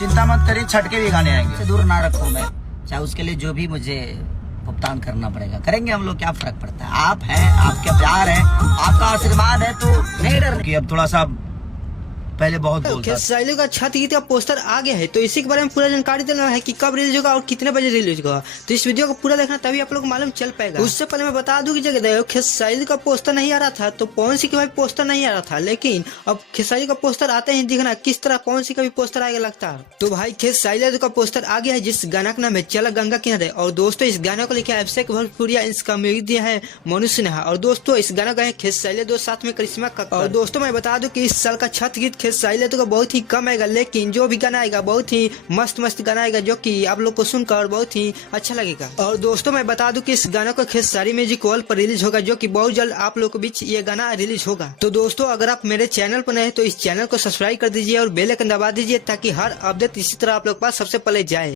चिंता मत करिए, छठ के भी गाने आएंगे। दूर ना रखूं मैं, चाहे उसके लिए जो भी मुझे भुगतान करना पड़ेगा करेंगे हम लोग, क्या फर्क पड़ता है। आप हैं, आपके प्यार है, आपका आशीर्वाद है तो नहीं डर कि अब थोड़ा सा पहले बहुत बोलता था। खेसारी का छठ गीत का पोस्टर आ गया है, तो इसी के बारे में पूरा जानकारी देना है कि कब रिलीज होगा और कितने बजे रिलीज होगा। तो इस वीडियो को पूरा देखना, तभी आप लोग को मालूम चल पाएगा। उससे पहले मैं बता दूं कि जगह खेसारी का पोस्टर नहीं आ रहा था तो पवन सिंह का भी पोस्टर नहीं आ रहा था, लेकिन अब खेसारी का पोस्टर आते ही दिखना किस तरह पवन सिंह का भी पोस्टर आएगा लगता है। तो भाई खेसारी का पोस्टर आ गया है, जिस गाना का नाम है चल गंगा किनारे। और दोस्तों इस गाना को लिखा है अभिषेक भोजपुरिया, इसका म्यूजिक दिया है मनु सिन्हा। और दोस्तों इस गाना गाए खेसारी दो साथ में करिश्मा कक्कड़। और दोस्तों मैं बता दूं कि इस साल का छठ गीत खेसारी का बहुत ही कम आएगा, लेकिन जो भी गाना आएगा बहुत ही मस्त मस्त गाना आएगा, जो कि आप लोग को सुनकर बहुत ही अच्छा लगेगा। और दोस्तों मैं बता दूं कि इस गाना को खेसारी म्यूजिक वर्ल्ड पर रिलीज होगा, जो कि बहुत जल्द आप लोग के बीच ये गाना रिलीज होगा। तो दोस्तों अगर आप मेरे चैनल पर नए हैं तो इस चैनल को सब्सक्राइब कर दीजिए और बेल आइकन दबा दीजिए, ताकि हर अपडेट इसी तरह आप लोग के पास सबसे पहले जाए।